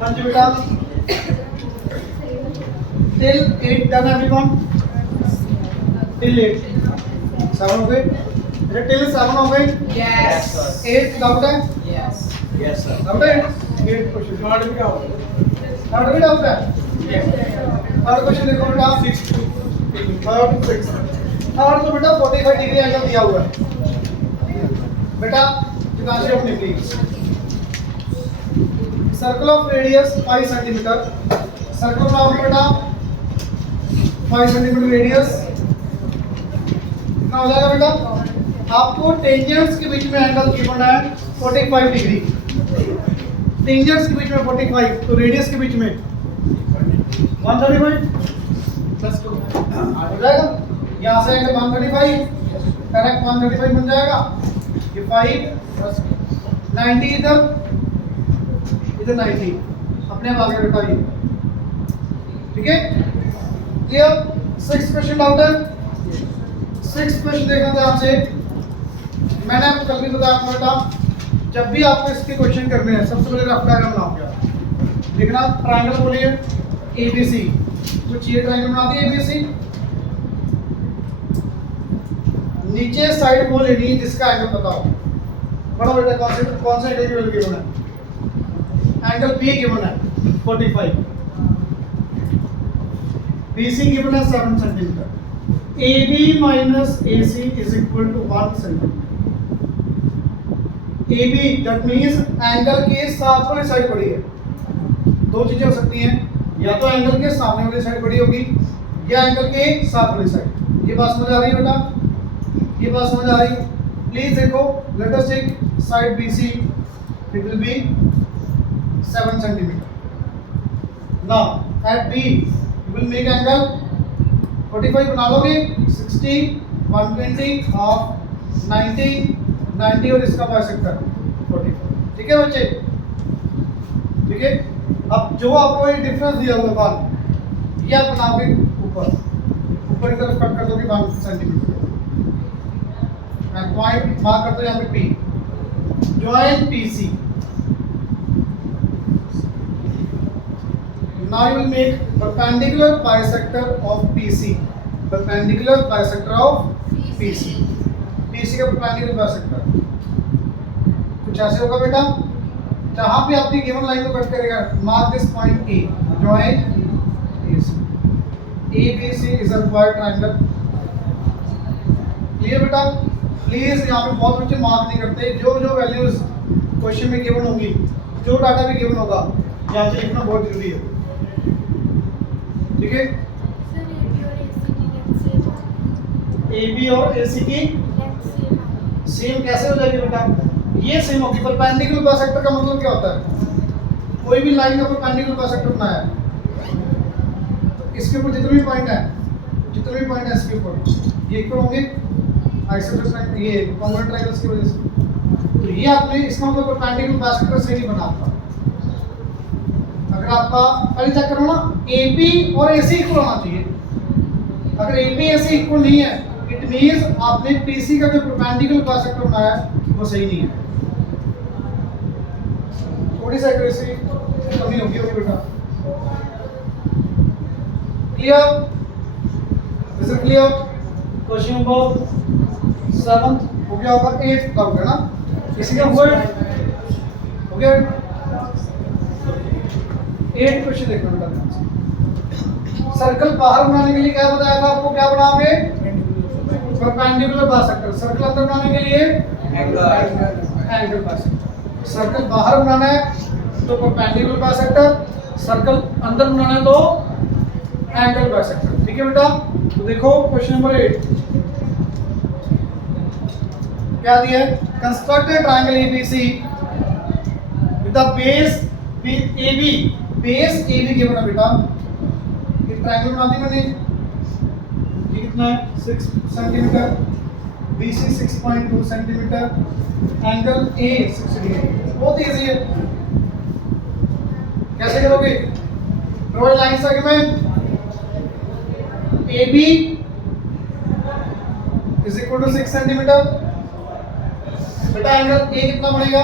हाँ जी बेटा, till 8 done everyone, till 8 7 हो गए, अच्छा टिल 7 हो गए, Yes. 8 डाउट है, Yes. Yes, sir. डाउट है 8 क्वेश्चन, Third भी क्या होगा? थर्ड भी डाउट है, थर्ड क्वेश्चन देखो बेटा, 6 to थर्ड थर्ड तो बेटा 45 डिग्री एंगल दिया हुआ है बेटा, यहाँ से अपनी please circle of radius 5 centimetre, circle बनाओ बेटा 5 सेंटीमीटर रेडियस, कितना हो जाएगा बेटा? आपको टेंजेंट्स के बीच में एंगल गिवन है 45 डिग्री, टेंजेंट्स के बीच में 45, तो रेडियस के बीच में 135 प्लस 2 हो जाएगा, यहाँ से एंगल 135 करेक्ट 135 बन जाएगा, ये 5 प्लस 90 इधर 90 अपने आप आ गया बेटा ये, ठीक है क्लियर। 6 क्वेश्चन डाउट है, 6 क्वेश्चन देखना ध्यान से, मैंने आपको कल भी बताया था बेटा, जब भी आपको इसके क्वेश्चन करने हैं सबसे पहले रफ डायग्राम बनाओ, क्या देखना, ट्रायंगल बोलिए एबीसी, कुछ ये ट्रायंगल बना दिए एबीसी, नीचे साइड वो लेनी है जिसका एंगल बताओ, बड़ा बेटा कौन सा एंगल गिवन है, एंगल बी गिवन है 45, BC गिवन है 7 centimetre, AB minus AC is equal to 1 centimetre, AB that means angle के साथ वाली साइड बड़ी है, दो चीजें हो सकती हैं, या तो एंगल के सामने वाली साइड बड़ी होगी या एंगल के साथ वाली साइड, ये बात समझ आ रही है बेटा, ये बात समझ आ रही है, प्लीज देखो, let us take side BC, it will be 7 centimeter. Now at B you will make angle 45 बना लोगे, 60 120 half 90 90 और इसका बाइसेक्टर 45, ठीक है बच्चे, ठीक है। अब जो आपको ये डिफरेंस दिया हुआ बाल, ये आप बनाओगे ऊपर की तरफ कट कर दोगे 1 सेंटीमीटर, एंड पॉइंट मार्क कर दो यहाँ पे P, join PC। Now you will make perpendicular bisector of PC. Perpendicular bisector of PC. PC का perpendicular bisector कुछ ऐसे होगा बेटा, जहाँ भी आपकी गिवन लाइन को कट करेगा, mark this point A, join AC. ABC is a required triangle. Clear बेटा, प्लीज यहाँ पे बहुत बच्चे मार्क नहीं करते, जो वैल्यूज क्वेश्चन में गिवन होंगी, जो डाटा भी गिवन होगा, यहाँ से लिखना बहुत जरूरी है, ठीक है। AB और AC की सेम कैसे हो जाएगी बेटा, ये सेम होगी, परपेंडिकुलर बाइसेक्टर का मतलब क्या होता है, कोई भी लाइन का परपेंडिकुलर बाइसेक्टर बनाया है, इसके ऊपर जितने भी पॉइंट है इसके ऊपर ये इक्वल होंगे आइसोसेलेस ये कॉन्ग्रुएंट ट्रायंगल्स की वजह से, तो ये आपने इसका मतलब परपेंडिकुलर बाइसेक्टर से नहीं बना आपका, अगर आपका पहले चेक करो ना, AB और AC इक्वल होना चाहिए, अगर AB AC इक्वल नहीं है, इट मींस आपने PC का जो परपेंडिकुलर बाइसेक्टर बनाया है वो सही नहीं है, थोड़ी सी एक्यूरेसी कमी होगी बेटा, clear, is it clear. Question number 7 हो गया होगा, 8 डाउट है ना, इसी का हुआ हो गया 8 क्वेश्चन देखना बेटा, सर्कल बाहर बनाने के लिए क्या बताया था आपको, क्या बनाओगे, परपेंडिकुलर बाइसेक्टर, सर्कल अंदर बनाने के लिए एंगल बाइसेक्टर, सर्कल बाहर बनाना है तो परपेंडिकुलर बाइसेक्टर, सर्कल अंदर बनाना है तो एंगल बाइसेक्टर, ठीक है बेटा। तो देखो क्वेश्चन नंबर 8 क्या दिया है, construct A triangle ABC with the base AB, base AB given है बेटा, ये ट्रायंगल बना दी मैंने, ये कितना है 6 centimetre, BC 6.2 centimetre, angle A 60 degree, बहुत इजी है, कैसे करोगे, draw line segment AB is equal to 6 centimetre, बेटा एंगल A कितना बनेगा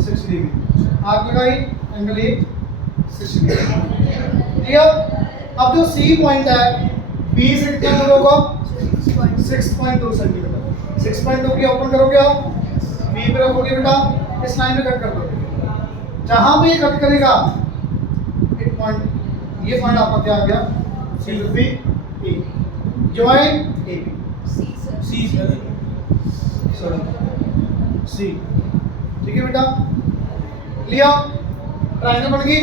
6 डिग्री, आर्क लगाई, एंगल ए 60 डिग्री। क्लियर। अब जो सी पॉइंट है बी से कितना दूर होगा 6.2 सेंटीमीटर। 6.2 की ओपन करोगे आप, बी पे रखोगे बेटा, इस लाइन में कट कर दोगे। जहां भी कट करेगा एक पॉइंट, ये पॉइंट आपका क्या आ गया, C will be A, join A B, C sorry C. ठीक है बेटा, लिया, ट्रायंगल बन गई।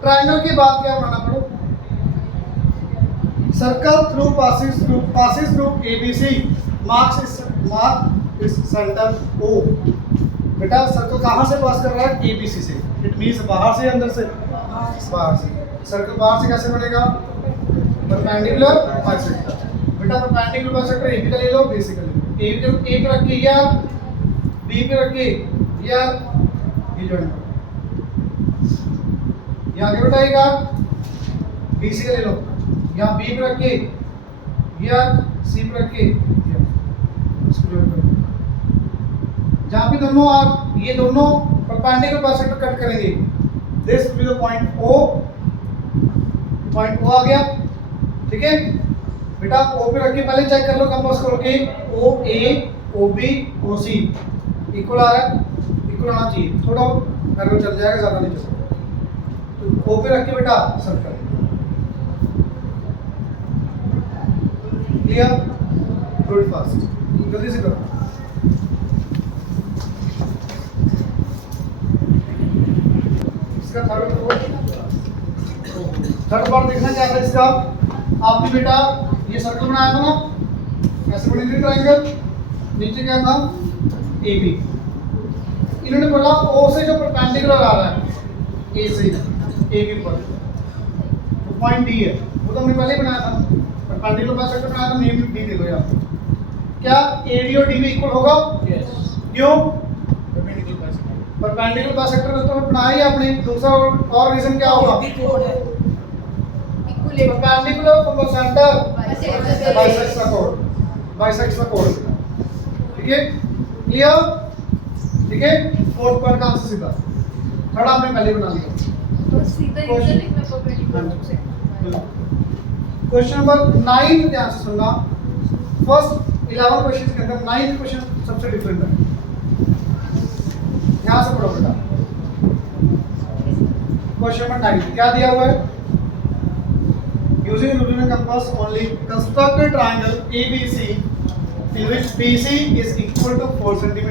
ट्रायंगल के बाद क्या बनाना पड़ो, circle through passes through ABC, mark इस सेंटर O। बेटा सर्कल कहां से पास कर रहा है, ABC से, इट मींस बाहर से अंदर से, बाहर से। सर्कल बाहर से कैसे बनेगा, परपेंडिकुलर बाइसेक्टर। बेटा परपेंडिकुलर बाइसेक्टर AB का ले लो, BC का ले लो। A पे रख के यार, B पे रख के यार, ये जॉइन करो। ये आगे बताएगा, BC का ले लो, यहाँ बी पे रख के या सी पे रख के इसको जॉइन करो। जहाँ भी दोनों आप ये दोनों परपेंडिकुलर बाइसेक्टर कट करेंगे, this will be the point O। Point O आ गया। ठीक है बेटा, O पे रख के पहले चेक कर लो, कंपास करो कि OA OB OC इक्वल आ रहा है, इक्वल आना चाहिए। थोड़ा एरर चल जाएगा, ज्यादा नहीं चल सकता। तो O पे रख के बेटा सर्कल, क्लियर, गुड, फास्ट, जल्दी से करो। इसका थर्ड पार्ट देखना क्या है इसका। आपने बेटा ये सर्कल बनाया था ना, कैसे बनी थी ट्रायंगल, नीचे क्या था AB। इन्होंने बोला O से जो परपेंडिकुलर आ रहा है A से AB पर, तो पॉइंट D है, वो तो हमने पहले बनाया था, परपेंडिकुलर बाइसेक्टर बनाया था, नेम डी देखो यार। क्या AD और DB इक्वल होगा, यस। क्यों, परपेंडिकुलर बाइसेक्टर तो बनाया ही आपने। दूसरा और रीजन क्या होगा, perpendicular from the centre bisects the code. ठीक है, क्लियर। ठीक है, फोर्थ पॉइंट का आंसर सीधा, थर्ड आपने पहले बना लिया, तो सीधा रीजन लिखना परपेंडिकुलर से। क्वेश्चन नंबर 9 ध्यान से सुनना। फर्स्ट 11 क्वेश्चन के अंदर 9th क्वेश्चन सबसे डिफरेंट है, ध्यान से पढ़ो बेटा। क्वेश्चन नंबर 9 क्या दिया हुआ है, using ruler compass only construct a triangle ABC in which BC is equal to 4 cm।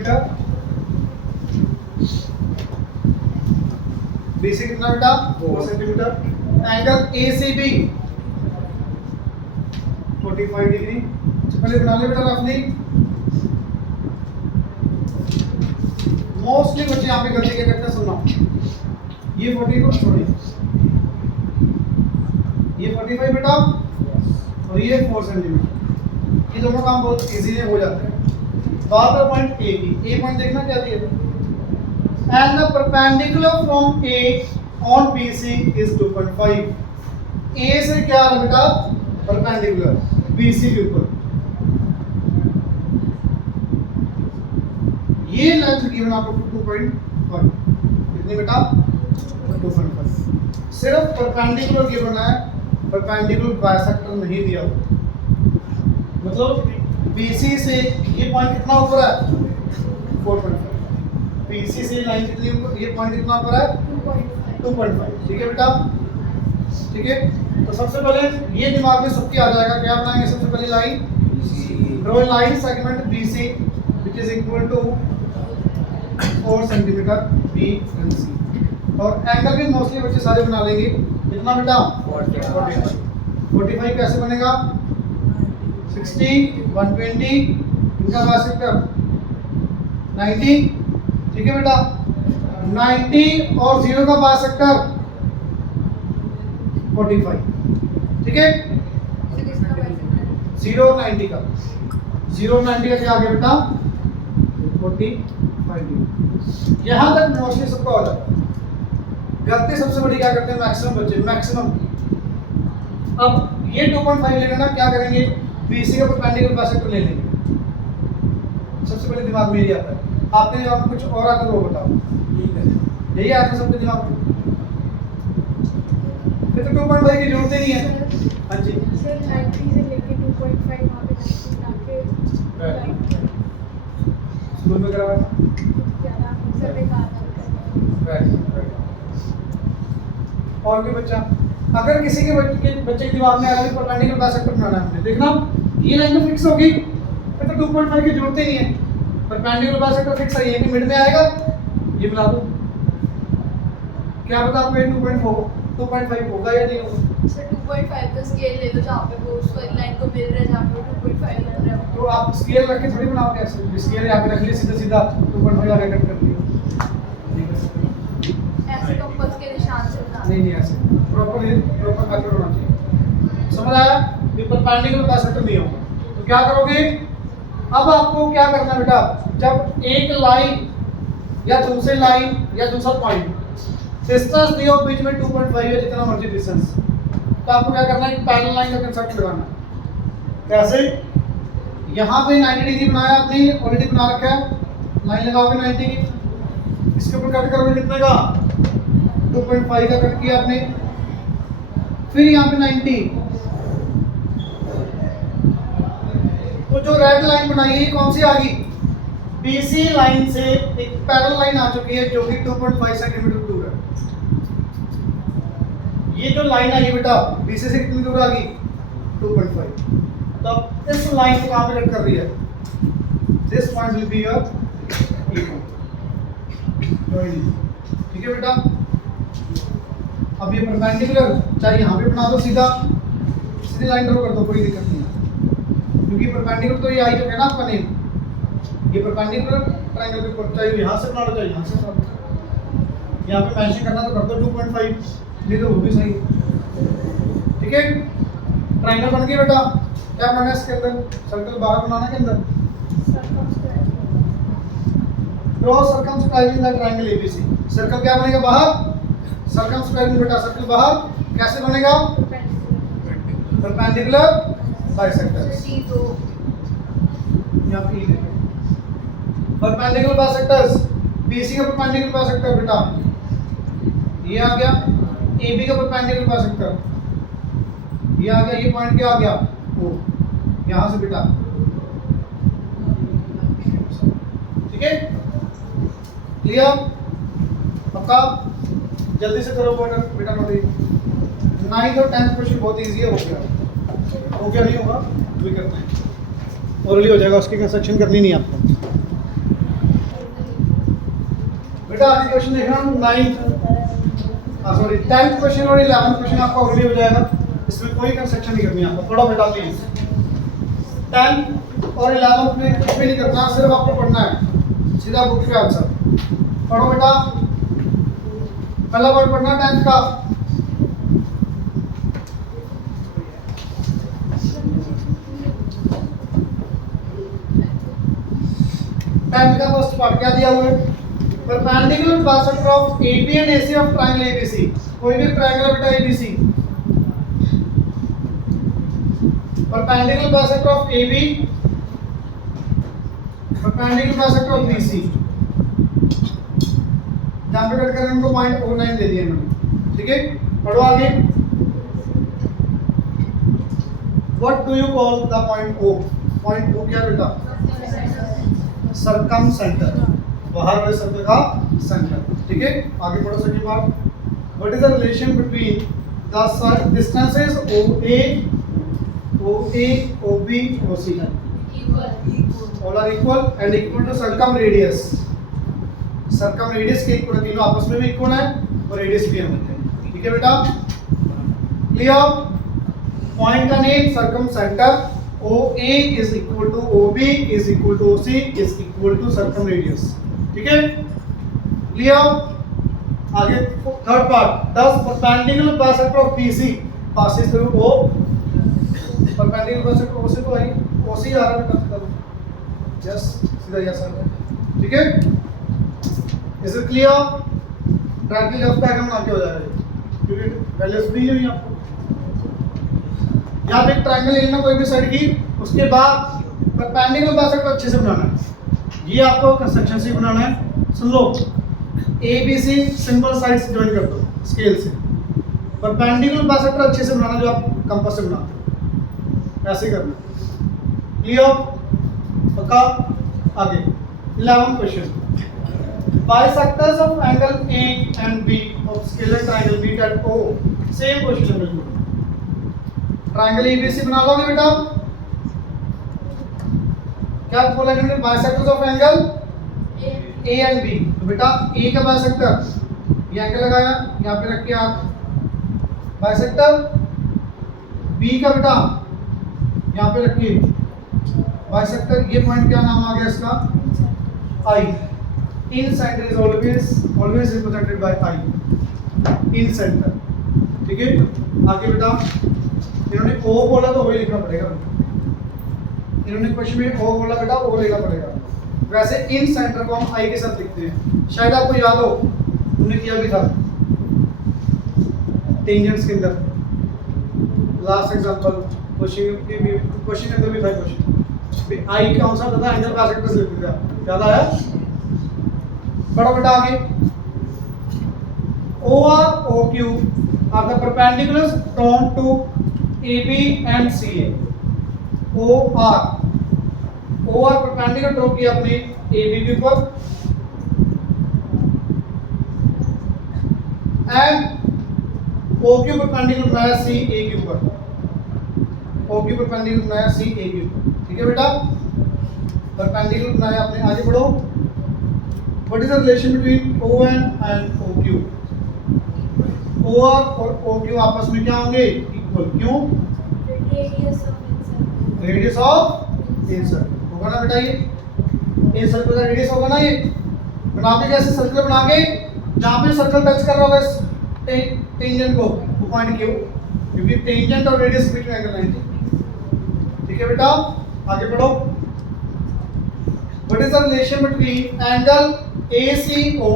BC कितना बेटा 4 सेंटीमीटर। Angle ACB 45 degree. पहले बना ले बेटा रफली। मोस्टली बच्चे यहाँ पे गलती क्या करते हैं, सुनना, ये 40 को सॉरी ये 45 बेटा और ये 4 सेंटीमीटर, ये दोनों काम बहुत इजीली हो जाते हैं। बात है पॉइंट ए की। ए पॉइंट देखना क्या दिया, and the perpendicular from A on BC is 2.5। ए से क्या है बेटा, परपेंडिकुलर BC के ऊपर, ये लेंथ गिवन आपको 2.5, कितनी बेटा 2.5। सिर्फ परपेंडिकुलर गिवन है, परपेंडिकुलर बाइसेक्टर नहीं दिया हुआ। मतलब BC से ये पॉइंट कितना ऊपर है 4.5, BC से लाइन कितनी ऊपर, ये पॉइंट कितना ऊपर है 2.5। ठीक है बेटा, ठीक है। तो सबसे पहले ये दिमाग में सबके आ जाएगा, क्या बनाएंगे सबसे पहले line, draw line segment BC which is equal to 4 centimetre B and C। और एंगल भी मोस्टली बच्चे सारे बना लेंगे, कितना बेटा 45। 45 कैसे बनेगा 60 120, इनका बाइसेक्टर 90। ठीक है बेटा, 90 और 0 का बाइसेक्टर 45। ठीक है, 0 90 का, 0 90 का क्या आ गया बेटा 45 डिग्री। यहाँ तक मोस्टली सबका हो जाता है। गलती सबसे बड़ी क्या करते हैं मैक्सिमम बच्चे, मैक्सिमम। अब ये 2.5 लेना ना, क्या करेंगे BC का परपेंडिकुलर बाइसेक्टर ले लेंगे। सबसे पहले दिमाग में ये आता है, आपके दिमाग में कुछ और आता तो वो बताओ। यही आया था सबके दिमाग में? फिर तो 2.5 की जरूरत ही नहीं है। हाँ जी, सर 90 से लेके 2.5 वहाँ पे 90 लाके स्कूल में कराया था। ज़्यादा सर ने कहा था और कोई बच्चा, अगर किसी के बच्चे के दिमाग में आया कि परपेंडिकुलर बाइसेक्टर बनाना है, हमने देखना ये लाइन तो फिक्स होगी, फिर तो 2.5 की जरूरत ही नहीं है। परपेंडिकुलर बाइसेक्टर फिक्स है, ये भी मिड में आएगा, ये मिला दो। क्या पता आपको ये 2.5 होगा या नहीं होगा। सर 2.5 का स्केल ले लो जहाँ पे वो उस वाली लाइन को मिल रहा है, जहाँ पे 2.5 मिल रहा है। तो आप स्केल रख के थोड़ी बनाओगे ऐसे, स्केल यहाँ पे रख लिया सीधा सीधा 2.5 लगा कट कर दिया। ऐसे कंपास के निशान से बना नहीं ऐसे प्रॉपर मेथड होना चाहिए। समझ आया? ये परपेंडिकुलर बाइसेक्टर नहीं होगा तो क्या करोगे? अब आपको क्या करना है बेटा, जब एक लाइन या दूसरी लाइन या दूसरा पॉइंट डिस्टेंस दियो बीच में 2.5 है, जितना मर्जी डिस्टेंस, तो आपको क्या करना है? पैरेलल लाइन का कंसेप्ट लगाना है। कैसे? यहाँ पे 90 डिग्री बनाया आपने, ऑलरेडी बना रखा है, लाइन लगाओगे 90 की, इसके ऊपर कट करोगे कितने का? 2.5 का कट किया आपने, फिर यहाँ पे 90, तो जो रेड लाइन बनाई है कौन सी आ गई? BC लाइन से एक पैरेलल लाइन आ चुकी है जो कि 2.5 सेंटीमीटर दूर है। ये जो लाइन आई है बेटा BC से कितनी दूर आ गई? 2.5। तो अब इस लाइन को कहाँ पे कट कर रही है? This point will be your E point. ठीक है बेटा, अब ये परपेंडिकुलर चाहे यहाँ पे बना दो, सीधा सीधी लाइन ड्रॉ कर दो, कोई दिक्कत नहीं है, क्योंकि परपेंडिकुलर तो ये आई चुका है ना आपका नेम। ये परपेंडिकुलर ट्रायंगल के ऊपर चाहे यहाँ से बना लो चाहे यहाँ से बना लो, यहाँ पे मेंशन करना तो कर दो 2.5, नहीं तो वो भी सही है। ठीक है, ट्रायंगल बन गया बेटा। क्या बनाना है इसके अंदर? सर्कल बाहर बनाना के अंदर, draw circumscribing the triangle ABC। Circle क्या बनेगा? बाहर। सर्कमस्क्राइबिंग बेटा, सर्कल बाहर कैसे बनेगा? Perpendicular bisectors. यहाँ पे देखो परपेंडिकुलर बाइसेक्टर्स, BC का परपेंडिकुलर बाइसेक्टर बेटा ये आ गया, AB का परपेंडिकुलर बाइसेक्टर ये आ गया, ये पॉइंट क्या आ गया? O, यहाँ से बेटा। ठीक है, क्लियर? पक्का? जल्दी से करो बेटा नोटिस। 9th और 10th क्वेश्चन बहुत इजी है, हो गया नहीं होगा भी करते हैं, ओरली हो जाएगा, उसकी कंस्ट्रक्शन करनी नहीं आपको। बेटा आगे क्वेश्चन देखना 10th क्वेश्चन और 11th क्वेश्चन आपका ओरली हो जाएगा, इसमें कोई कंस्ट्रक्शन नहीं करनी है आपको। पढ़ो बेटा प्लीज, 10th और 11th में कुछ भी नहीं करना, सिर्फ आपको पढ़ना है, सीधा बुक के आंसर पढ़ो बेटा। पहला वर्ड पढ़ना 10th का, का फर्स्ट पार्ट क्या दिया हुआ है? Perpendicular bisector of AB and AC of triangle ABC। कोई भी ट्रायंगल बेटा ABC, perpendicular bisector of AB, perpendicular bisector of BC। जहां पे कट कर इनको पॉइंट O9 दे दिया मैंने। ठीक है, पढ़ो आगे। What do you call the point O? Point O क्या बेटा? सरकम सेंटर, बाहर वाले सर्कल का सेंटर। ठीक है, आगे पढ़ो second part. What is the relation between the distances OA, OB, OC? All are equal and equal to circumradius. Circumradius के इक्वल, तीनों आपस में भी इक्वल है और रेडियस भी है। ठीक है बेटा, क्लियर? पॉइंट का name circumcentre, OA is equal to OB is equal to OC is equal to circumradius। ठीक है, क्लियर? आगे third part, 10 perpendicular bisector of BC passes through O। Perpendicular bisector OC तो आई, OC आ रहा है बेटा, yes सीधा yes आ रहा है। ठीक है, इज इट क्लियर? ट्रायंगल जब तक हम आके हो जाएगा, क्योंकि वैल्यूज दी हुई आपको। यहाँ पे ट्रायंगल लेना कोई भी साइड की, उसके बाद परपेंडिकुलर बाइसेक्टर अच्छे से बनाना है। ये आपको कंस्ट्रक्शन से बनाना है। सुन लो, A B C simple side से ज्वाइन कर दो स्केल से। परपेंडिकुलर बाइसेक्टर अच्छे से बनाना जो आप कंपास से बनाते हो, ऐसे करना। क्लियर? पक्का? आगे 11 question. Bisectors of angle A and B of scalar triangle meet at O. Same question बिल्कुल। ट्रायंगल ABC बना लोगे बेटा? क्या बोला इन्होंने? Bisectors of angle A and B। तो बेटा A का बाइसेक्टर ये एंगल लगाया, यहाँ पे रखिए आप। बाइसेक्टर B का बेटा यहाँ पे रखिए बाइसेक्टर। ये पॉइंट क्या नाम आ गया इसका? I। In center is always represented by I। In center, ठीक है। आगे बेटा इन्होंने O बोला तो वही लिखना पड़ेगा। इन्होंने क्वेश्चन में O बोला बेटा, O लिखना पड़ेगा। वैसे इन सेंटर को हम I के साथ लिखते हैं, शायद आपको याद हो, हमने किया भी था टेंजेंट्स के अंदर। लास्ट एग्जांपल क्वेश्चन के अंदर भी था क्वेश्चन, I कौन सा था? एंगल बाइसेक्टर से लिखते थे, याद आया? बढ़ो बेटा आगे। OR OQ are the perpendiculars drawn to AB and CA। OR perpendicular draw किया अपने AB के ऊपर एंड OQ perpendicular बनाया CA के ऊपर। OQ perpendicular बनाया CA के ऊपर, ठीक है बेटा। perpendicular बनाया आपने। आगे बढ़ो। What is the relation between ON and OQ? OR और OQ आपस में क्या होंगे? इक्वल। क्यों? रेडियस ऑफ ए सर्कल होगा ना बेटा। ये ए सर्कल का रेडियस होगा ना। ये बना के कैसे सर्कल बना के जहाँ पे सर्कल टच कर रहा होगा टेंजेंट को, वो पॉइंट क्यों? क्योंकि टेंजेंट और रेडियस बीच में एंगल 90। ठीक है बेटा, आगे बढ़ो। What is the relation between angle ACO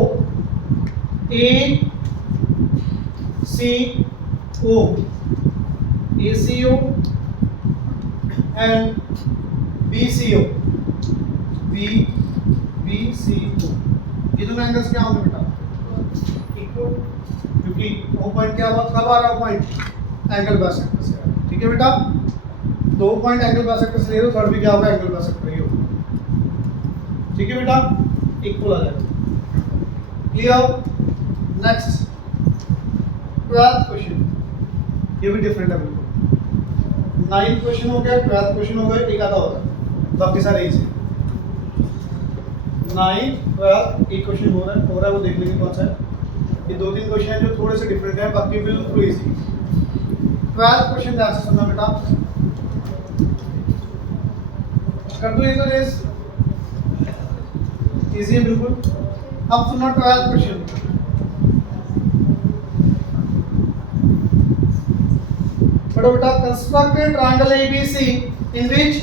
and BCO? ये दोनों एंगल्स क्या होंगे बेटा? इक्वल। क्योंकि वो पॉइंट क्या हुआ? कब आ रहा है पॉइंट? एंगल बाइसेक्टर से। ठीक है बेटा, दो पॉइंट एंगल बाइसेक्टर से ले लो, थर्ड भी क्या होगा? एंगल बाइसेक्टर ही होगा। ठीक है बेटा, इक्वल आ जाएगा। क्लियर? नेक्स्ट 12th क्वेश्चन, ये भी डिफरेंट है बिल्कुल। 9th क्वेश्चन हो गया, 12th क्वेश्चन हो गया, एक आधा होगा, बाकी सारे इजी। 9th 12th एक क्वेश्चन हो रहा है वो देख लेंगे कौन सा है। ये दो तीन क्वेश्चन है जो थोड़े से डिफरेंट है, बाकी बिल्कुल इजी। 12th क्वेश्चन ध्यान से सुनना बेटा। कर दो ये तो रेस इजी है बिल्कुल। अब सुनो 12th क्वेश्चन। पढ़ो बेटा। Construct A triangle ABC in which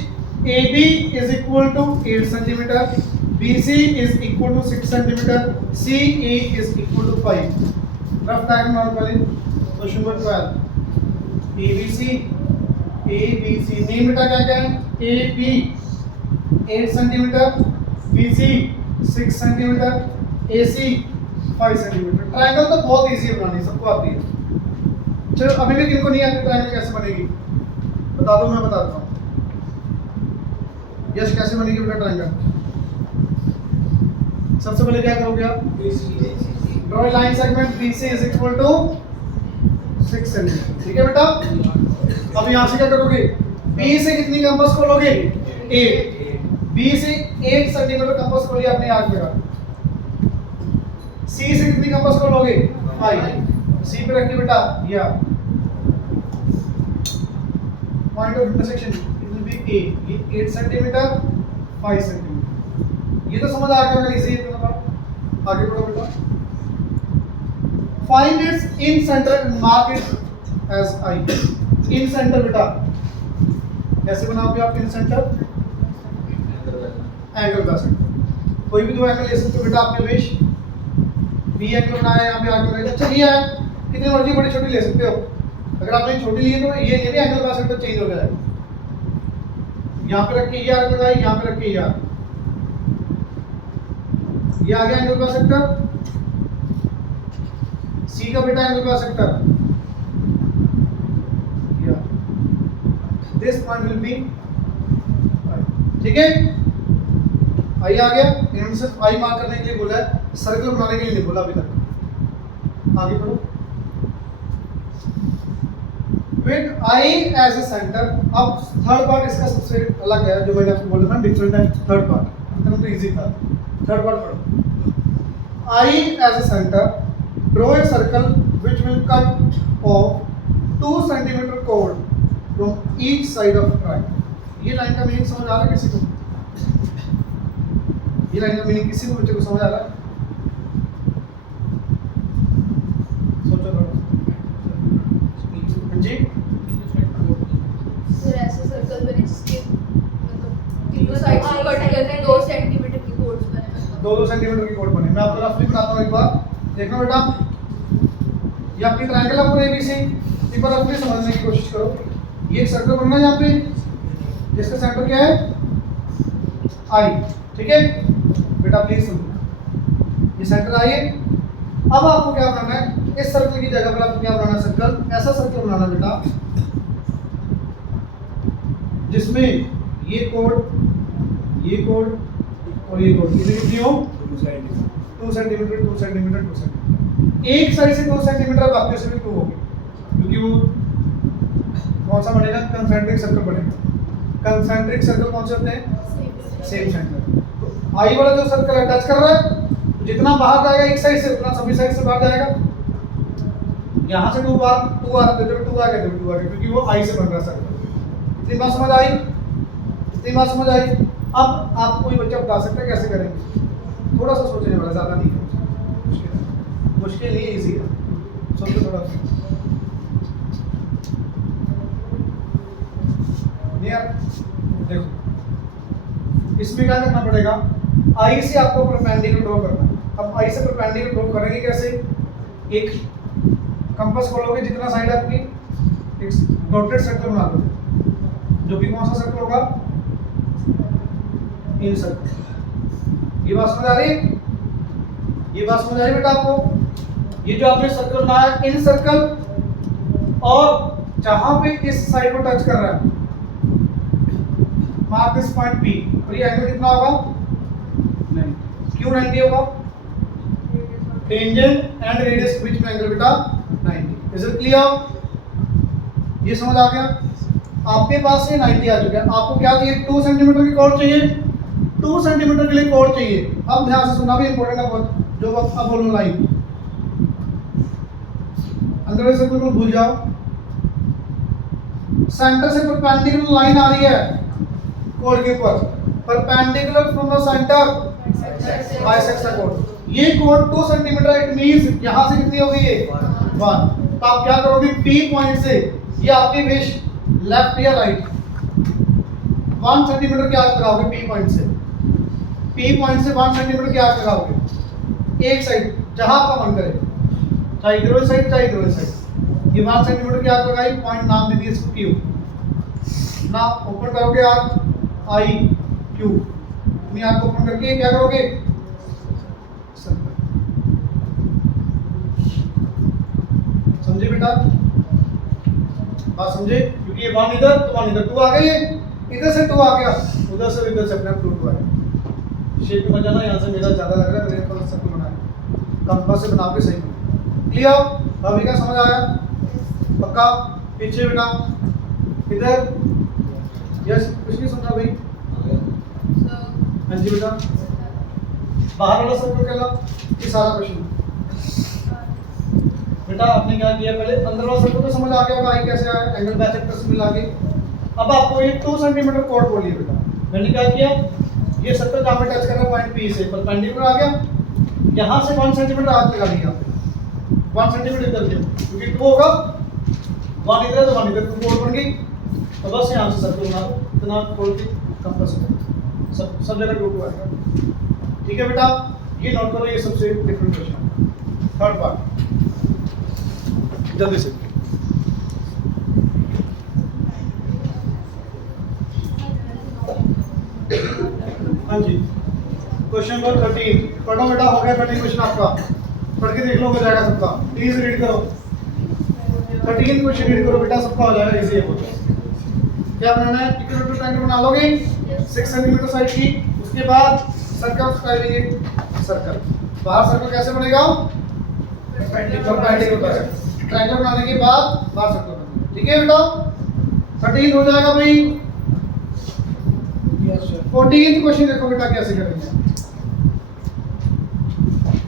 AB is equal to 8 cm, BC is equal to 6 cm, CE is equal to 5। Rough diagram और पहले क्वेश्चन नंबर 12। ABC नेम बेटा क्या क्या है? AB 8 cm, BC 6 cm, AC 5 cm। Triangle तो बहुत easy है बनानी, सबको आती है। चलो अभी भी किनको नहीं आती ट्रायंगल कैसे बनेगी बता दो, मैं बताता हूँ। यस, कैसे बनेगी बेटा ट्रायंगल? सबसे पहले क्या करोगे आप? Draw line segment BC is equal to 6 cm। ठीक है बेटा, अब यहाँ से क्या करोगे? B से कितनी कंपास खोलोगे? 8। B से 8 सेंटीमीटर कंपास खोलिए अपने आर्क में। C से कितनी कंपास खोलोगे? 5। C पे रखिए बेटा ये point of intersection, it will be A। ये 8 सेंटीमीटर 5 सेंटीमीटर, ये तो समझ आ गया होगा, इजी है इतना बात। आगे बढ़ो बेटा। Find its incentre and mark it as I। Incentre बेटा कैसे बनाओगे आप? इन सेंटर एंगल का सेंटर, कोई भी दो एंगल ले सकते हो बेटा आपने विश। B एंगल बनाया, यहाँ पे आगे बनाया। अच्छा ये है, कितनी मर्जी बड़ी छोटी ले सकते हो। अगर आपने छोटी ली है तो ये नहीं एंगल का सेंटर चेंज हो जाएगा। यहाँ पे रख के ये आर्क लगाई, यहाँ पे रख के ये आर्क। ये आ गया एंगल बाइसेक्टर, सी का बेटा angle bisector, this point will be, ठीक है। आई आ गया, इन्होंने सिर्फ आई मार्क करने के लिए बोला है, सर्कल बनाने के लिए नहीं बोला अभी तक। आगे बढ़ो। With I as a centre, अब थर्ड पार्ट इसका सबसे अलग है, जो मैंने आपको बोला था डिफरेंट है। थर्ड पार्ट इतना तो इजी था। थर्ड पार्ट पढ़ो। I as a centre, draw a circle which will cut off 2 centimetre कोड from each side of triangle. ये लाइन का मीनिंग समझ आ रहा है किसी को? ये लाइन का मीनिंग किसी को बच्चे को समझ आ रहा है? सोचो थोड़ा जी। सर ऐसे सर्कल बने जिसके मतलब तीनों साइड से कट करके 2 सेंटीमीटर की कोड्स बने, मतलब 2-2 सेंटीमीटर की कोड बने। मैं आपको रफली बनाता हूँ एक बार, देखना बेटा। ये आपकी ट्रायंगल है पूरे एबीसी, एक बार रफली समझने की कोशिश करो। ये एक सर्कल बनना है यहाँ पे, जिसका सेंटर क्या है? आई, ठीक है बेटा, प्लीज सुनो। ये सेंटर आई है। अब आपको क्या बनाना है? इस सर्कल की जगह पर आपको क्या बनाना है? सर्कल, ऐसा सर्कल बनाना बेटा जिसमें ये कोड और ये कोड कितनी हो? 2 सेंटीमीटर 2 सेंटीमीटर 2 सेंटीमीटर। एक साइड से 2 सेंटीमीटर, बाकी से भी 2 होगी, क्योंकि वो कौन सा बनेगा? कंसेंट्रिक सर्कल बनेगा। कंसेंट्रिक सर्कल कौन से होते हैं? Same centre. तो आई वाला जो सर्कल है टच कर रहा है, तो जितना बाहर जाएगा एक साइड से, उतना सभी साइड से बाहर जाएगा। यहाँ से 2 बार 2 आ रहा है, 2 आ गया, 2 आ गया, क्योंकि वो आई से बन रहा है सर्कल। इतनी बात समझ आई? इतनी बात समझ आई? अब आपको कोई बच्चा बता सकता है कैसे करेंगे? थोड़ा सा सोचने वाला, ज़्यादा नहीं है, मुश्किल नहीं है, इजी है। सोचो थोड़ा। नहीं यार, देखो इसमें क्या करना पड़ेगा? आई से आपको परपेंडिकुलर ड्रॉ करना है। अब आई से परपेंडिकुलर ड्रॉ करेंगे कैसे? एक कंपास खोलोगे, जितना साइड आपकी, एक डॉटेड सर्कल बना दो, जो भी कौन सा सर्कल होगा? इन सर्कल। ये बात समझ आ रही है? ये बात समझ आ रही है बेटा आपको? ये जो आपने सर्कल बनाया, इन सर्कल, और जहां पे इस साइड को टच कर रहा है, मार्क दिस पॉइंट P, और ये एंगल कितना होगा? 90। क्यों 90 होगा? टेंजेंट एंड रेडियस के बीच में एंगल बेटा 90। Is it clear? ये समझ आ गया? आपके पास ये 90 आ चुका है। आपको क्या चाहिए? 2 सेंटीमीटर की कोड चाहिए। 2 सेंटीमीटर के लिए कोड चाहिए। अब ध्यान से सुनना भी इंपॉर्टेंट है बहुत, जो अब बोलूं लाइन अंदर से बिल्कुल भूल जाओ। सेंटर से परपेंडिकुलर लाइन आ रही है कोड के ऊपर, perpendicular from the centre bisects the code. ये कोड 2 सेंटीमीटर, इट मींस यहां से कितनी होगी? ये 1। तो आप क्या करोगे? P पॉइंट से, ये आपकी विश लेफ्ट या राइट, 1 सेंटीमीटर की आर्क लगाओगे P पॉइंट से। P पॉइंट से 1 सेंटीमीटर की आर्क लगाओगे एक साइड, जहां आपका मन करे, चाहे इधर वाली साइड चाहे इधर वाली साइड। ये 1 सेंटीमीटर की आर्क लगाई, पॉइंट नाम दे दिया इसको Q। ना ओपन करोगे आर्क I Q, अपनी आर्क ओपन करके क्या करोगे? समझे बेटा? बात समझे? क्योंकि ये 1 इधर तो 1 इधर, 2 आ गई है, इधर से 2 आ गया, उधर से इधर से अपने आप 2 आया। शेप में मजा ना, यहाँ से मेरा ज़्यादा लग रहा है, मेरे पास सर्कल बनाया, कंपास से बना के सही बना। क्लियर? अभी क्या समझ आया? पक्का? पीछे बेटा, इधर, यस, कुछ नहीं समझा भाई? हाँ जी बेटा, बाहर वाला सर्कल कहला, ये सारा क्वेश्चन बेटा आपने क्या किया? पहले अंदर वाला सर्कल तो समझ आ गया होगा, आई कैसे आया, एंगल बाइसेक्टर से मिला के। अब आपको ये 2 सेंटीमीटर कोड बोलिए बेटा। मैंने क्या किया? ये सर्कल जहाँ पे टच कर रहा है पॉइंट P से परपेंडिकुलर आ गया, यहाँ से 1 सेंटीमीटर आगे लगा दिया, 1 सेंटीमीटर इधर दिया, क्योंकि 2 होगा, 1 इधर तो 1 इधर, 2 कोड बन गई। तो बस यहाँ से सर्कल बना दो, इतना कोड के कंपास सब जगह 2 आएगा। ठीक है बेटा, ये नोट करो, ये सबसे डिफरेंट क्वेश्चन। थर्ड पार्ट जल्दी से। हाँ जी, क्वेश्चन नंबर 13। पढ़ो बेटा, हो गया 13 क्वेश्चन आपका, पढ़ के देख लो, हो जाएगा सबका। प्लीज रीड करो, 13 क्वेश्चन रीड करो बेटा, सबका हो जाएगा, इजी है बहुत। क्या बनाना है? इक्विलेटरल ट्रायंगल बना लोगे 6 सेंटीमीटर साइड की। उसके बाद सर्कल सर्कल, बाहर सर्कल कैसे बनेगा? परपेंडिकुलर। ट्रायंगल बनाने के बाद बाहर सर्कल बनेगा, ठीक है बेटा? 13 हो जाएगा भाई। 14th क्वेश्चन देखो बेटा कैसे करेंगे।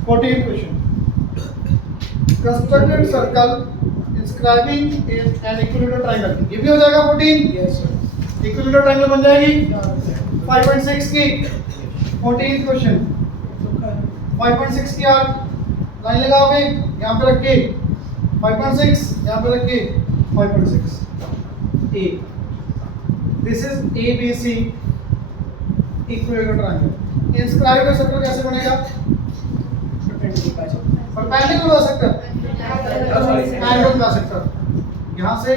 14th question, constructed circle inscribing an equilateral triangle. ये भी हो जाएगा 14। Yes sir. इक्विलेटरल ट्रायंगल बन जाएगी 5.6 की। 14th क्वेश्चन 5.6 की आप लाइन लगाओगे, यहाँ पे रख के 5.6, यहाँ पे रख के 5.6। A, this is ABC equilateral triangle. Inscribe circle कैसे बनेगा? परपेंडिकुलर सर्कल, एंगल का सर्कल, यहाँ से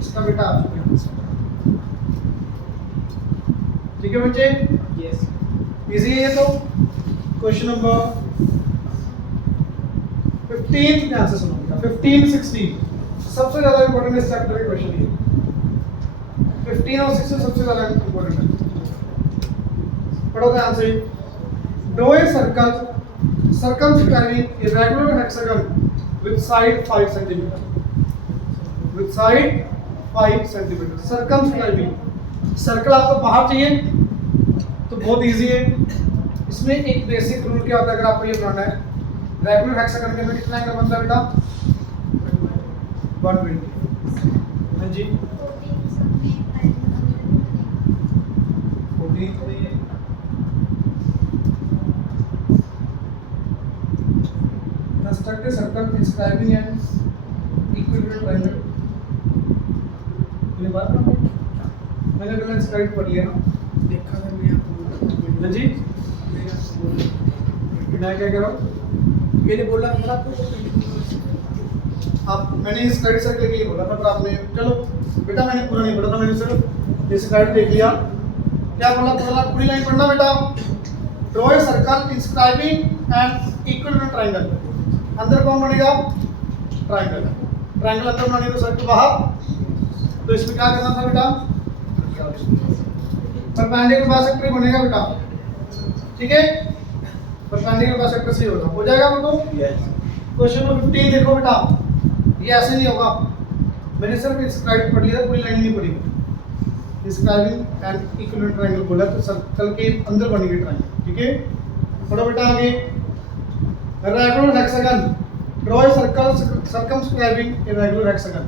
इसका बेटा आप यहाँ से। ठीक है बच्चे? यस। इजी है ये तो। क्वेश्चन नंबर 15 ध्यान से सुनो बेटा, 15 16 सबसे ज्यादा इंपॉर्टेंट इस चैप्टर के क्वेश्चन ये। 15 और 16 सबसे ज्यादा इंपॉर्टेंट है, पढ़ो ध्यान से। Draw a circle circumscribing a regular hexagon with side 5 centimeter. With side 5 centimeter. Circumscribing. Circle आपको बाहर चाहिए तो बहुत इजी है। इसमें एक बेसिक रूल क्या होता है, अगर आपको ये बनाना है, रेगुलर हेक्सागन के अंदर कितना एंगल बनता है बेटा? 120। हाँ जी, 14 construct a circle inscribing an equilateral triangle। ये बात ना मैंने पहले इंस्क्राइब पढ़ लिया ना, देखा था मैं आपको। हाँ जी। मैं क्या कह रहा हूँ, मैंने बोला था आपको, आप मैंने इंस्क्राइब सर्कल के लिए बोला था, पर आपने चलो बेटा मैंने पूरा नहीं पढ़ा था, मैंने सिर्फ इंस्क्राइब देख लिया। क्या बोला? पूरी लाइन पढ़ना बेटा। Draw a circle inscribing an equilateral triangle. अंदर कौन बनेगा? ट्रायंगल। ट्रायंगल अंदर बनाने तो सर्कल बाहर, तो इसमें क्या करना था बेटा? परपेंडिकुलर बाइसेक्टर बनेगा बेटा, ठीक है? परपेंडिकुलर बाइसेक्टर से होगा, हो जाएगा वो तो। क्वेश्चन नंबर 15 देखो बेटा, ये ऐसे नहीं होगा, मैंने सिर्फ इंस्क्राइब पढ़ लिया, पूरी लाइन नहीं पढ़ी। इंस्क्राइबिंग एन इक्विलेटरल ट्रायंगल बोला तो सर्कल के अंदर बनेगी ट्रायंगल, ठीक है? पढ़ो बेटा आगे। Regular hexagon, draw a circle circumscribing a regular hexagon.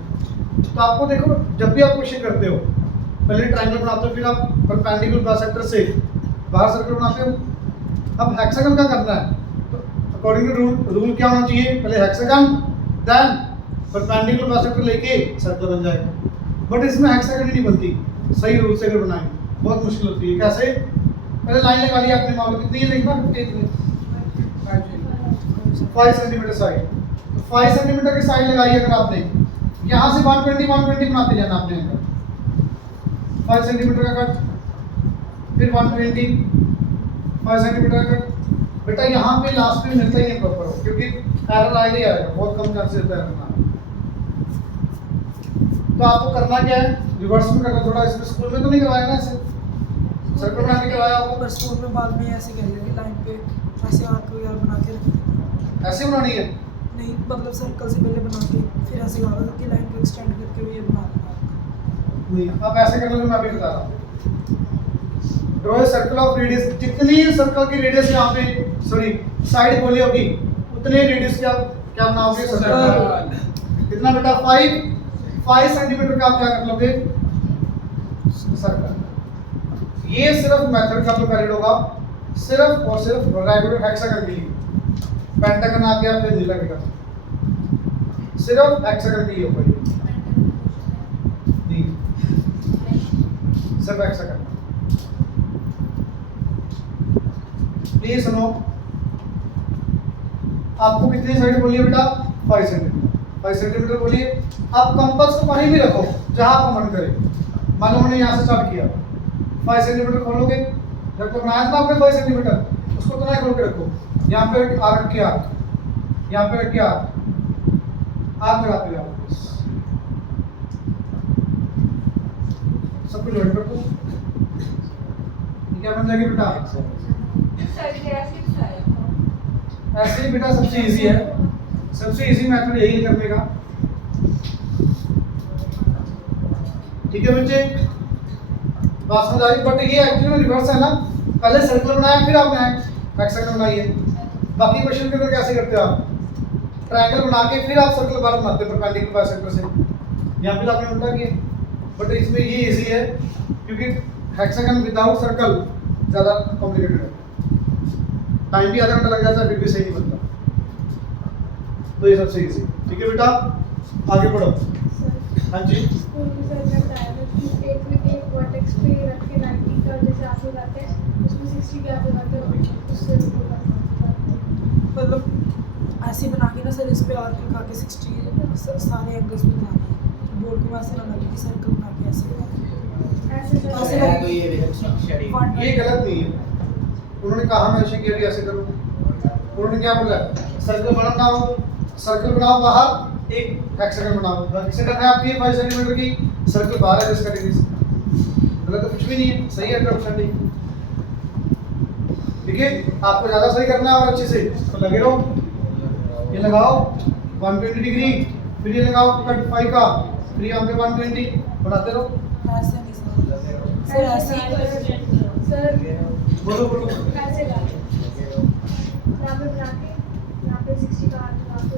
तो आपको देखो, जब भी आप क्वेश्चन करते हो पहले ट्रायंगल बनाते हो, फिर आप परपेंडिकुलर बाइसेक्टर से बाहर सर्कल बनाते हो। अब हेक्सागन का करना है तो अकॉर्डिंग टू रूल क्या होना चाहिए? पहले हेक्सागन, देन परपेंडिकुलर बाइसेक्टर लेके सर्कल बन जाएगा। बट इसमें हेक्सागन ही नहीं बनती, सही रूल से अगर बनाएं बहुत मुश्किल होती है। कैसे? पहले लाइन लगा ली आपने, मान लो कितनी है देखना, 5 सेंटीमीटर साइड। तो 5 सेंटीमीटर की साइड लगाई अगर आपने, यहाँ से 120 बनाते जाना आपने एंगल। 5 सेंटीमीटर का कट, फिर 120, 5 सेंटीमीटर का कट। बेटा यहाँ पे लास्ट में मिलता ही नहीं प्रॉपर हो, क्योंकि एरर आएगा ही आएगा, बहुत कम चांसेस है एरर आने। तो आपको करना क्या है? रिवर्स में करना। थोड़ा इसमें स्कूल में तो नहीं करवाया ना ऐसे, सर्कल बना के करवाया आपको? पर स्कूल में बाद में ऐसे कह रहे थे, लाइन पे ऐसे हाथ को यार बना के रखते ऐसे बनानी है? नहीं, मतलब सर्कल से पहले बना के फिर ऐसे लगा कि लाइन को एक्सटेंड करके ये बना देना। नहीं, आप ऐसे कर लो, मैं अभी बता रहा हूँ। Draw a circle of radius, जितनी सर्कल की रेडियस यहाँ पे, सॉरी साइड बोली होगी, उतने रेडियस की आप क्या बनाओगे? सर्कल। कितना बेटा? 5 सेंटीमीटर का आप क्या कर लोगे? सर्कल। ये सिर्फ मेथड का वैलिड होगा, सिर्फ और सिर्फ रेगुलर हेक्सागन के लिए। पेंटागन आ गया फिर नहीं लगेगा, सिर्फ हेक्सागन के लिए होगा ये। नहीं, सिर्फ हेक्सागन। प्लीज सुनो, आपको कितनी साइड बोलिए बेटा? 5 सेंटीमीटर। 5 सेंटीमीटर बोलिए। आप कंपास को कहीं भी रखो जहां आपका मन करे। मान लो हमने यहाँ से स्टार्ट किया, 5 सेंटीमीटर खोलोगे, जब तक बनाया था आपने 5 सेंटीमीटर, उसको उतना ही खोल के रखो। यहाँ पे आर्क के आर्क, यहाँ पे रख के आर्क लगाते जाओ, सब कुछ ज्वाइन कर दो। ये क्या बन जाएगी बेटा? ऐसे ही बेटा सबसे इजी है, सबसे इजी मेथड यही है करने का। ठीक है बच्चे, बात समझ आई? बट ये एक्चुअली में रिवर्स है ना, पहले सर्कल बनाया फिर आपने हेक्सागन बनाई है। बाकी क्वेश्चन के अंदर कैसे करते हो आप? ट्रायंगल बना के फिर आप सर्कल बार बनाते हो परपेंडिकुलर बाइसेक्टर से। यहाँ पे आपने उल्टा किया, बट इसमें ये इजी है क्योंकि हेक्सागन विदाउट सर्कल ज़्यादा कॉम्प्लिकेटेड है, टाइम भी आधा घंटा लग जाता है फिर भी सही नहीं बनता। तो ये सबसे इजी। ठीक है बेटा, आगे बढ़ो। हाँ जी, स्कूल की सर ने बताया था कि एक वर्टेक्स पे रख के 90 का जैसे आप लगाते हैं उसमें 60 के आप लगाते हो, उससे मतलब ऐसे बना के ना सर, इस पे आर्क लगा के 60 सारे एंगल्स पे बनाने हैं। बोर्ड को वैसे ना लगे कि सर्कल बना के ऐसे ऐसे ऐसे कर तो ये गलत नहीं है। उन्होंने कहा मैं ऐसे किया भी ऐसे करो, उन्होंने क्या बोला? सर्कल बनाओ, सर्कल बनाओ बाहर, एक हेक्सागन बनाओ। हेक्सागन है आपकी 5 सेंटीमीटर की, सर्कल बाहर है जिसका रेडियस। गलत तो कुछ भी नहीं है, सही है 100%। ठीक है, आपको ज़्यादा सही करना है और अच्छे से तो लगे रहो। ये लगाओ 120 डिग्री, फिर ये लगाओ कट 5 का, फिर यहाँ पे 120 बनाते रहो। ऐसे नहीं सर, ऐसे ही सर बोलो बोलो। ऐसे ला यहाँ पे बना के यहाँ पे 60 का यहाँ पे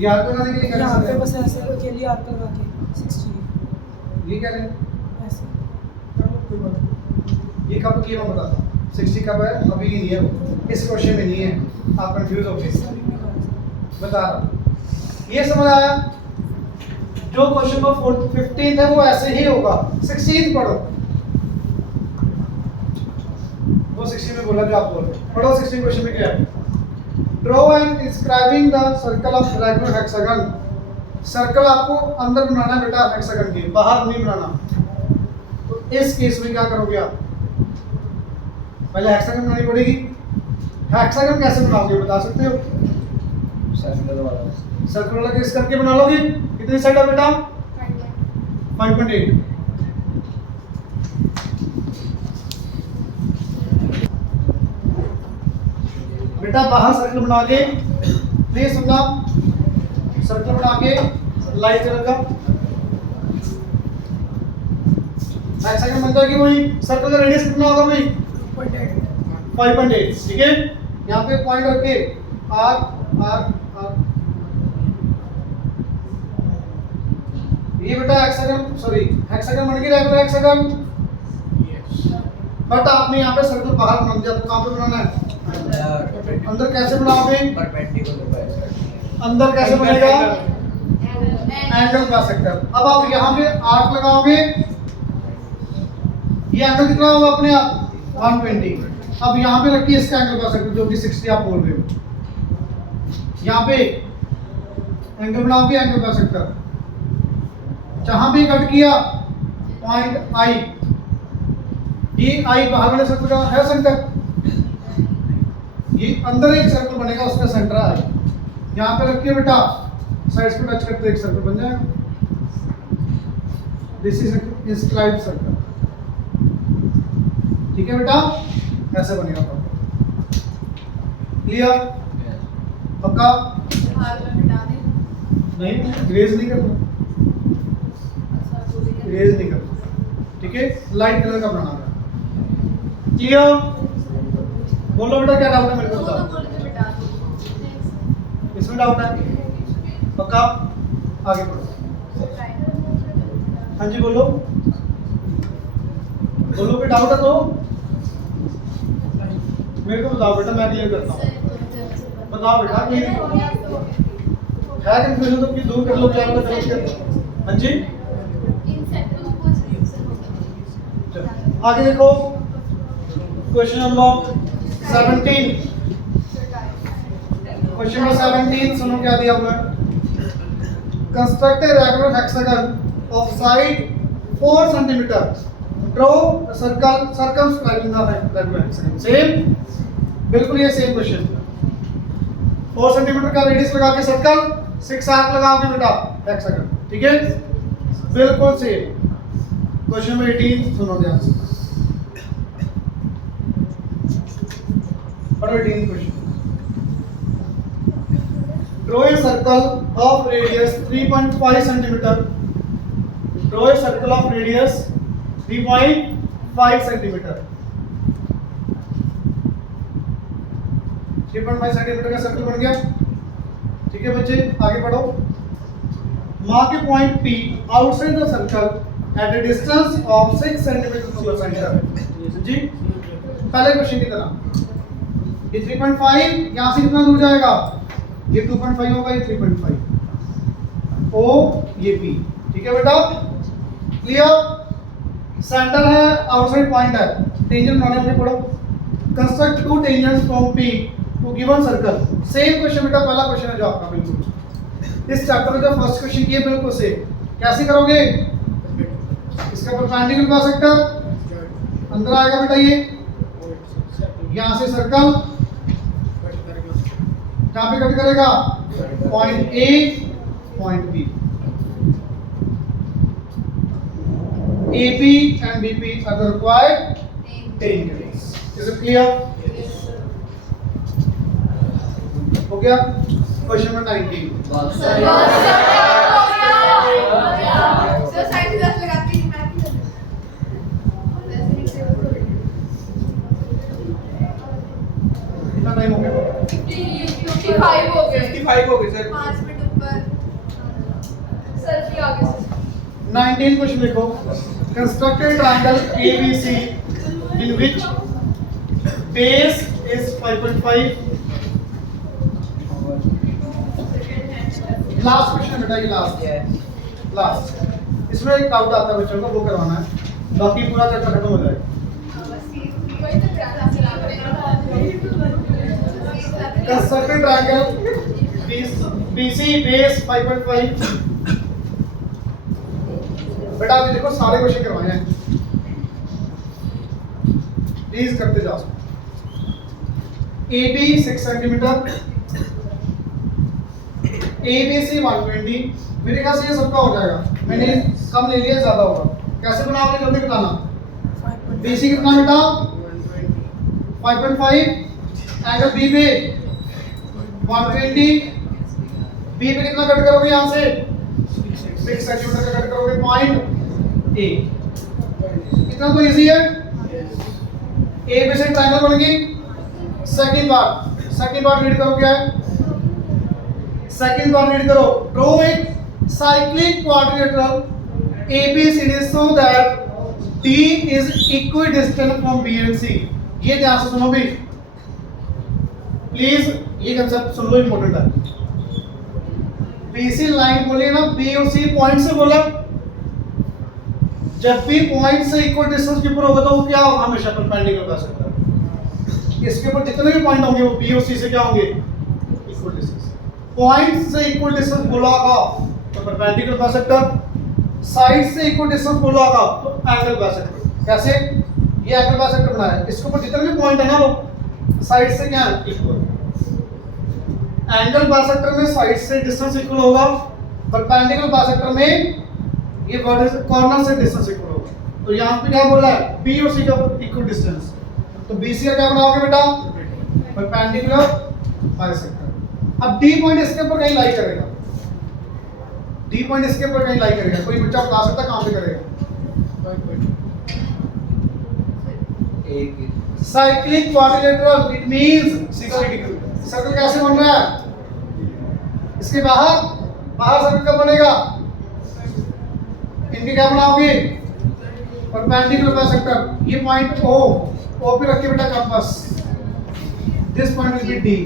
ये आर्क बनाने के लिए क्या यहाँ करना पे है? बस ऐसे अकेली आर्क लगा के 60 ये क्या है? ऐसे। ये कब किया मैं बताता हूँ। 60 कब है? अभी नहीं है वो, इस क्वेश्चन में नहीं है, आप कंफ्यूज हो गए। बता रहा हूँ, ये समझ आया? जो क्वेश्चन नंबर 15 है वो ऐसे ही होगा। 16 पढ़ो, वो 16 में बोला जो आप बोल रहे हो। पढ़ो 16 क्वेश्चन में क्या है? Draw and inscribing the circle of regular hexagon. Circle आपको अंदर बनाना है बेटा हेक्सागन के, बाहर नहीं बनाना। तो इस केस में क्या करोगे आप? पहले हेक्सागन बनानी पड़ेगी। हेक्सागन कैसे बनाओगे बता सकते हो? सर्कल वाला केस करके बना लोगे। कितनी साइड है बेटा? 5.8। बेटा बाहर सर्कल बना के, प्लीज सुनना, सर्कल बना के लाइट कलर का हेक्सागन बनता है कि वही सर्कल का रेडियस कितना होगा भाई? 5.8। ठीक है, यहाँ पे पॉइंट रखे आर आर आर। ये बेटा हेक्सागन, सॉरी हेक्सागन बन गया रेगुलर हेक्सागन। बट आपने यहाँ पे सर्कल बाहर बना दिया, आपको कहाँ पे बनाना है? अंदर कैसे बनाओगे? अंदर कैसे बनेगा? Angle bisector. अब आप यहाँ पे आर्क लगाओगे, ये एंगल कितना होगा अपने आप? 120। अब यहाँ पे रखिए इसका एंगल बाइसेक्टर जो कि 60 आप बोल रहे हो। यहाँ पे एंगल बनाओगे, एंगल बाइसेक्टर। जहां भी कट किया पॉइंट आई, ये आई बाहर वाले सर्कल का है सेंटर, ये अंदर एक सर्कल बनेगा उसका सेंटर आई। यहाँ पे रखिए बेटा, साइड्स पे टच करते एक सर्कल बन जाएगा। This is inscribed circle. ठीक है बेटा, ऐसे बनेगा प्रॉपर। क्लियर? पक्का? नहीं, ग्रेज नहीं करना, ग्रेज नहीं करना। ठीक है, लाइट कलर का बनाना है। क्लियर? बोलो बेटा, क्या डाउट है मेरे को बताओ। इसमें डाउट है? पक्का? आगे बढ़ो। हाँ जी बोलो, बोलो कोई डाउट है तो मेरे को बताओ बेटा, मैं क्लियर करता हूँ। बताओ बेटा, क्लियर है कंफ्यूजन तो कि दूर कर लो, क्या आपका गलत कर। हाँ जी, आगे देखो क्वेश्चन नंबर 17। क्वेश्चन नंबर 17 सुनो क्या दिया हुआ है। Construct a regular hexagon of side 4 centimetre. Draw circle circumscribing the regular hexagon. Same बिल्कुल ये सेम क्वेश्चन। 4 सेंटीमीटर का रेडियस लगा के सर्कल, 6 आर्क लगा के बेटा हेक्सागन, ठीक है, बिल्कुल सेम। क्वेश्चन नंबर 18 सुनो ध्यान से, पढ़ो 18 question. Draw a circle of radius 3.5 centimetre. Draw a circle of radius 3.5 centimetre. 3.5 centimetre का सर्कल बन गया, ठीक है बच्चे, आगे बढ़ो। Mark a point P outside the circle at a distance of 6 centimetre from the centre. जी, पहले क्वेश्चन की तरह ये 3.5 यहां से कितना दूर जाएगा, ये 2.5 होगा, ये 3.5, O ये P, ठीक है बेटा, क्लियर। सेंटर है, आउटसाइड पॉइंट है, टेंजेंट बनाने में पढ़ो। Construct two tangents from P to given circle. Same question बेटा, पहला क्वेश्चन है जो आपका, बिल्कुल इस चैप्टर में जो फर्स्ट क्वेश्चन किए बिल्कुल सेम। कैसे करोगे, इसका परपेंडिकुलर का सेक्टर अंदर आएगा बेटा, ये यहां से सर्कल कहां पे कट करेगा, point A point B। AP and BP are the required tangents. Is it clear? हो गया। Question number 19। सर साइड से 10 लगाती हैं, मैथ की वैसे नहीं सेव करो। कितना टाइम हो गया, 55 हो गए, 55 हो गए सर। 5 मिनट ऊपर सर भी आगे से। 19 क्वेश्चन देखो। Constructed triangle ABC in which base is 5.5। Last question बेटा, ये लास्ट इसमें एक डाउट आता है बच्चों को, वो करवाना है, बाकी पूरा चैप्टर खत्म हो जाएगा। Constructed triangle BC base 5.5। बेटा अभी देखो सारे क्वेश्चन करवाए हैं, प्लीज करते जाओ। AB 6 centimetre, ABC 120। मेरे ख्याल से ये सबका हो जाएगा, मैंने कम ले लिया, ज्यादा होगा। कैसे बनाओगे जल्दी बताना। BC कितना बेटा, 5.5, एंगल B पे 120, B पे कितना कट करोगे, यहाँ से 6 सेंटीमीटर का कट करोगे, पॉइंट A। इतना तो इजी है। A पे से ट्रायंगल बन गई। सेकंड पार्ट रीड करो, क्या है सेकंड पार्ट रीड करो। Draw a cyclic quadrilateral ABCD so that D is equidistant from B and C। ये ध्यान से सुनो भी प्लीज, ये कंसेप्ट सुन लो, इंपॉर्टेंट है। BC लाइन बोली ना, B और C पॉइंट से बोला, जब भी पॉइंट से इक्वल डिस्टेंस के ऊपर होगा तो वो क्या होगा, हमेशा परपेंडिकुलर का सेक्टर। इसके ऊपर जितने भी पॉइंट होंगे वो B और C से क्या होंगे, इक्वल डिस्टेंस। पॉइंट से इक्वल डिस्टेंस बोला होगा तो परपेंडिकुलर का सेक्टर, साइड से इक्वल डिस्टेंस बोला होगा तो एंगल का सेक्टर। कैसे, ये एंगल का सेक्टर बनाया है, इसके ऊपर जितने भी पॉइंट है ना वो साइड से क्या है, इक्वल। एंगल बाइसेक्टर में साइड से डिस्टेंस इक्वल होगा, परपेंडिकुलर बाइसेक्टर में ये कॉर्नर से डिस्टेंस इक्वल होगा। तो यहाँ पे क्या बोला है, बी और सी का इक्वल डिस्टेंस, तो बी सी का क्या बनाओगे बेटा, परपेंडिकुलर बाइसेक्टर। अब डी पॉइंट इसके ऊपर कहीं लाई करेगा, डी पॉइंट इसके ऊपर कहीं लाई करेगा, कोई बच्चा बता सकता कहाँ पे करेगा। Cyclic quadrilateral, it means 60 degree. Circle कैसे बन रहा है, इसके बाहर सर्कल कब बनेगा, इनके क्या बनाओगे, परपेंडिकुलर बाइसेक्टर। ये पॉइंट ओ पे रखिए बेटा compass, this point will be D.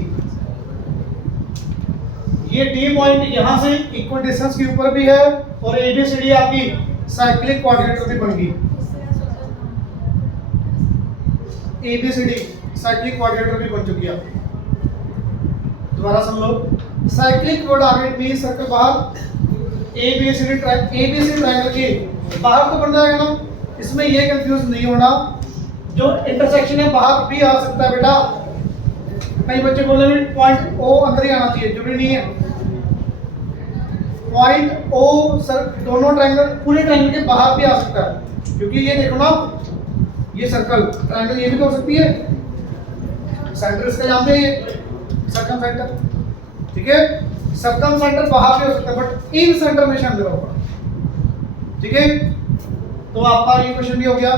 ये डी पॉइंट यहां से इक्वल डिस्टेंस के ऊपर भी है और एबीसीडी आपकी साइक्लिक क्वाड्रिलेटरल भी बन गई। एबीसीडी साइक्लिक क्वाड्रिलेटरल भी बन चुकी है। दोबारा सुन लो, साइक्लिक वर्ड आगे बी सर्कल बाहर, एबीसीडी ट्रायंगल के बाहर तो बन जाएगा ना, इसमें ये कंफ्यूज नहीं होना, जो इंटरसेक्शन है बाहर भी आ सकता है बेटा, कई बच्चे बोलेंगे पॉइंट ओ अंदर ही आना चाहिए, जरूरी नहीं है। पॉइंट ओ सर दोनों ट्रायंगल पूरे ट्रायंगल के बाहर भी आ सकता है, क्योंकि ये देखो ना ये सर्कल ट्रायंगल ये भी तो हो सकती है, सेंटर इसका यहाँ पे ये सर्कम सेंटर, ठीक है। सर्कम सेंटर बाहर भी हो सकता है बट इन सेंटर में अंदर होगा, ठीक है। तो आपका ये क्वेश्चन भी हो गया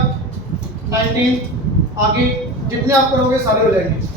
19। आगे जितने आप करोगे सारे हो जाएंगे।